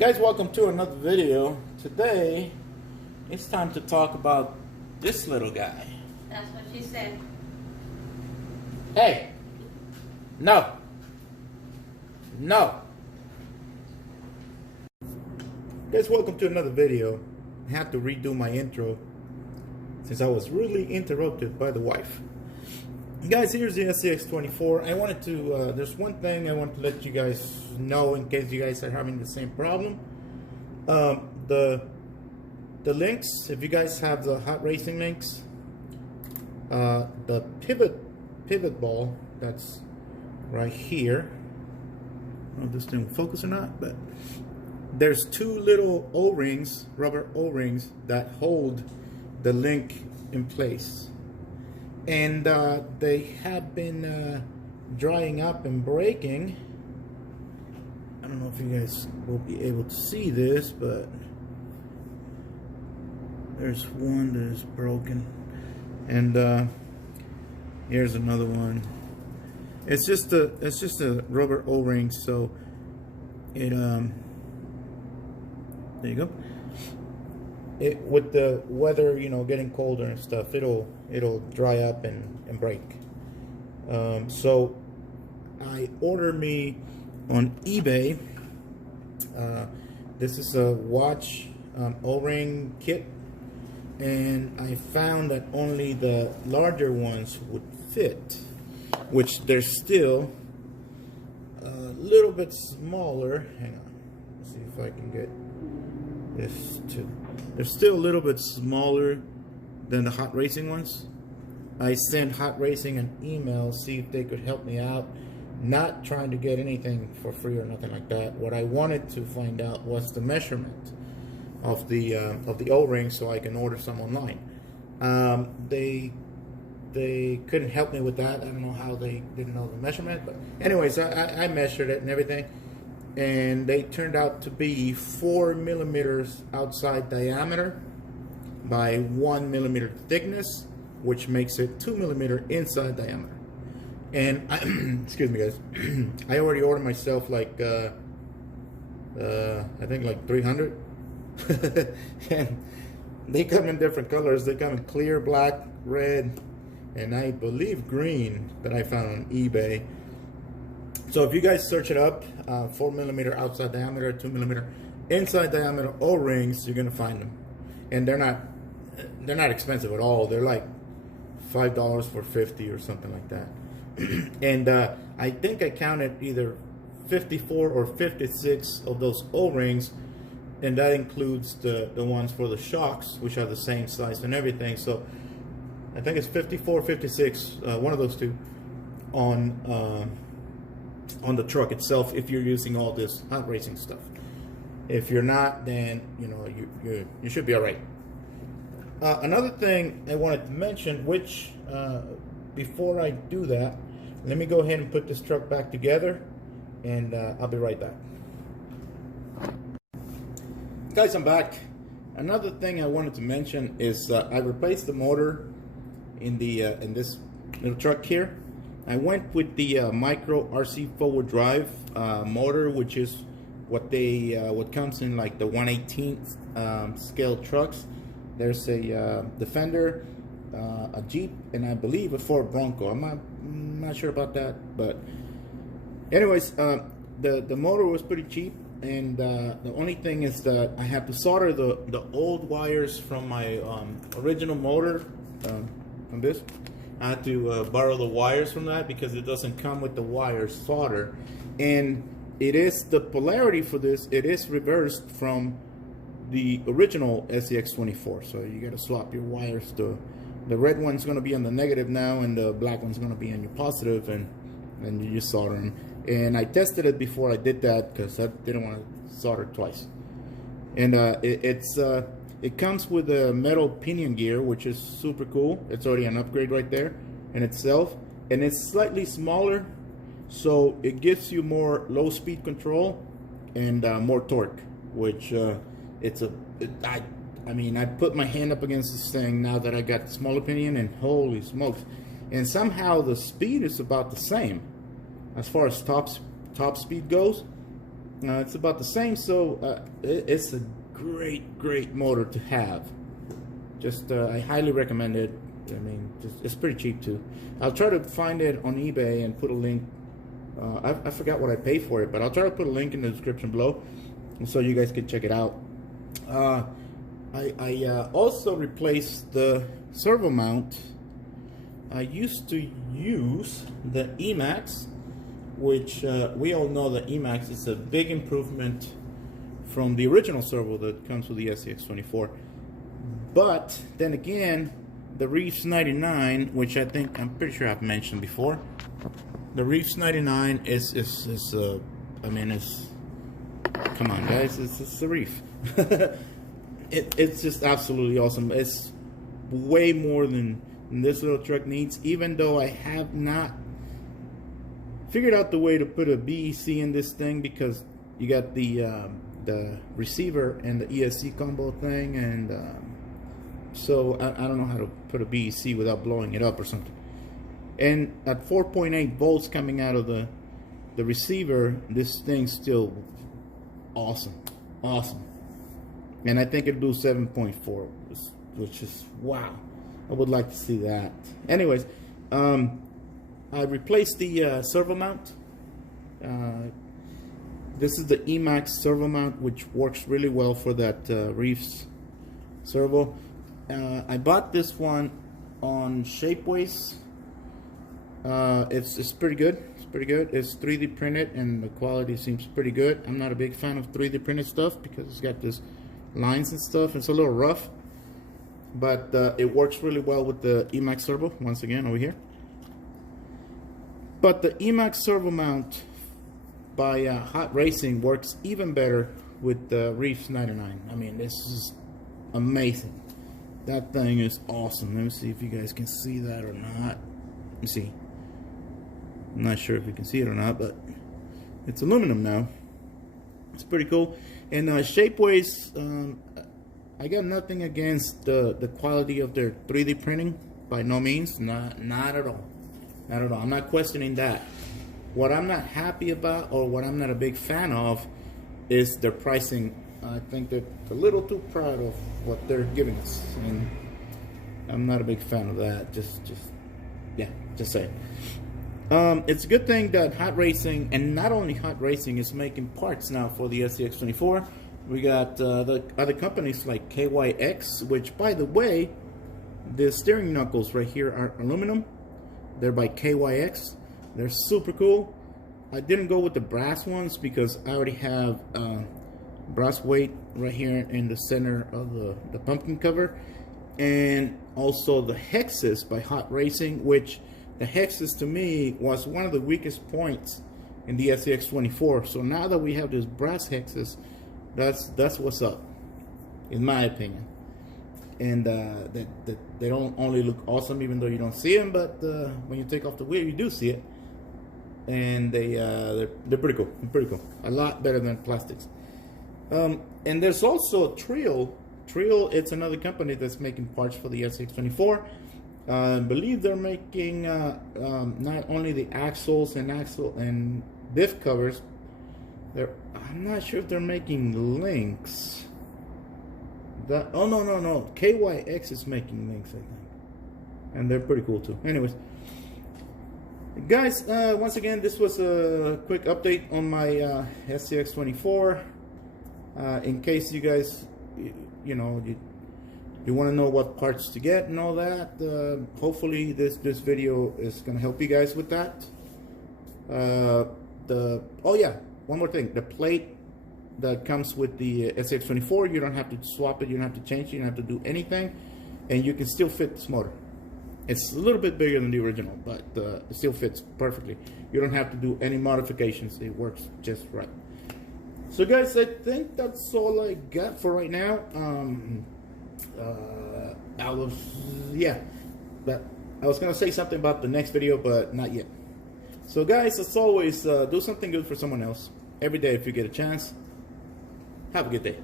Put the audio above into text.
Guys, welcome to another video. Today it's time to talk about this little guy. That's what she said. Hey, no, guys, welcome to another video. I have to redo my intro since I was rudely interrupted by the wife. Guys, here's the SCX24. I wanted to, there's one thing I want to let you guys know in case you guys are having the same problem. The links, if you guys have the hot racing links, the pivot ball that's right here, I don't know if this thing will focus or not, but there's two little O-rings, rubber O-rings that hold the link in place. And they have been drying up and breaking. I don't know if you guys will be able to see this, but there's one that is broken, and here's another one. It's just a rubber O-ring, so it there you go. It, with the weather, you know, getting colder and stuff, it'll dry up and break. So I ordered me on eBay. This is a watch O-ring kit, and I found that only the larger ones would fit, which they're still a little bit smaller. Hang on, let's see if I can get this to. They're still a little bit smaller than the hot racing ones. I sent hot racing an email, see if they could help me out. Not trying to get anything for free or nothing like that. What I wanted to find out was the measurement of the O-ring, so I can order some online. They couldn't help me with that. I don't know how they didn't know the measurement, but anyways, I measured it and everything, and they turned out to be 4 millimeters outside diameter by 1 millimeter thickness, which makes it 2 millimeter inside diameter. And I, excuse me, guys, I already ordered myself like I think like 300, and they come in different colors. They come in clear, black, red, and I believe green that I found on eBay. So if you guys search it up, 4 millimeter outside diameter, 2 millimeter inside diameter O-rings, you're gonna find them, and they're not expensive at all. They're like $5 for 50 or something like that. And I think I counted either 54 or 56 of those O-rings, and that includes the ones for the shocks, which are the same size and everything. So I think it's 54, 56, one of those two on the truck itself, if you're using all this hot racing stuff. If you're not, then you know you should be all right. Another thing I wanted to mention, which before I do that, let me go ahead and put this truck back together, and I'll be right back. Guys, I'm back. Another thing I wanted to mention is I replaced the motor in this little truck here. I went with the Micro RC4WD drive motor, which is what comes in like the 1/18 scale trucks. There's a Defender, a Jeep, and I believe a Ford Bronco. I'm not sure about that, but anyways, the motor was pretty cheap, and the only thing is that I have to solder the old wires from my original motor from this. I had to borrow the wires from that because it doesn't come with the wire solder, and it is the polarity for this. It is reversed from the original SCX24, so you got to swap your wires. The red one's going to be on the negative now, and the black one's going to be on your positive, and you just solder them. And I tested it before I did that because I didn't want to solder twice. And it comes with a metal pinion gear, which is super cool. It's already an upgrade right there in itself, and it's slightly smaller, so it gives you more low speed control and more torque, which I mean, I put my hand up against this thing now that I got the smaller pinion, and holy smokes. And somehow the speed is about the same as far as top speed goes. It's about the same, so it's a great motor to have. Just I highly recommend it. I mean, it's pretty cheap too. I'll try to find it on eBay and put a link. I forgot what I paid for it, but I'll try to put a link in the description below so you guys can check it out. I also replaced the servo mount. I used to use the Emax, which we all know the Emax is a big improvement from the original servo that comes with the SCX24. But then again, the Reefs 99, which I'm pretty sure I've mentioned before, the Reefs 99 is I mean, it's, come on guys, it's a Reef. It's just absolutely awesome. It's way more than this little truck needs, even though I have not figured out the way to put a BEC in this thing, because you got the receiver and the ESC combo thing, and so I don't know how to put a BEC without blowing it up or something. And at 4.8 volts coming out of the receiver, this thing's still awesome. And I think it'll do 7.4, which is wow. I would like to see that. Anyways, I replaced the servo mount. This is the Emax servo mount, which works really well for that Reefs servo. I bought this one on Shapeways. It's pretty good. It's pretty good. It's 3D printed and the quality seems pretty good. I'm not a big fan of 3D printed stuff because it's got this lines and stuff. It's a little rough, but it works really well with the Emax servo. Once again, over here. But the Emax servo mount by Hot Racing works even better with the Reefs 99. I mean, this is amazing. That thing is awesome. Let me see if you guys can see that or not. Let me see. I'm not sure if you can see it or not, but it's aluminum now. It's pretty cool. And Shapeways, I got nothing against the quality of their 3D printing, by no means. Not at all. Not at all. I'm not questioning that. What I'm not happy about, or what I'm not a big fan of, is their pricing. I think they're a little too proud of what they're giving us, and I'm not a big fan of that. Just saying. It's a good thing that Hot Racing, and not only Hot Racing, is making parts now for the SCX24. We got the other companies like KYX, which, by the way, the steering knuckles right here are aluminum. They're by KYX. They're super cool. I didn't go with the brass ones because I already have brass weight right here in the center of the pumpkin cover, and also the hexes by Hot Racing, which the hexes to me was one of the weakest points in the SCX24. So now that we have these brass hexes, that's what's up, in my opinion. And they don't only look awesome even though you don't see them, but when you take off the wheel you do see it, and they're pretty cool. Pretty cool. A lot better than plastics. And there's also Trio. It's another company that's making parts for the SCX24. I believe they're making not only the axles and diff covers. I'm not sure if they're making links. Oh no. KYX is making links, I think, and they're pretty cool too. Anyways, guys, once again, this was a quick update on my SCX24. In case you guys, you want to know what parts to get and all that, hopefully this video is going to help you guys with that. Oh yeah, one more thing. The plate that comes with the SCX24, you don't have to swap it, you don't have to change it, you don't have to do anything, and you can still fit this motor. It's a little bit bigger than the original, but it still fits perfectly. You don't have to do any modifications. It works just right. So guys, I think that's all I got for right now. I was gonna say something about the next video, but not yet. So guys, as always, do something good for someone else every day if you get a chance. Have a good day.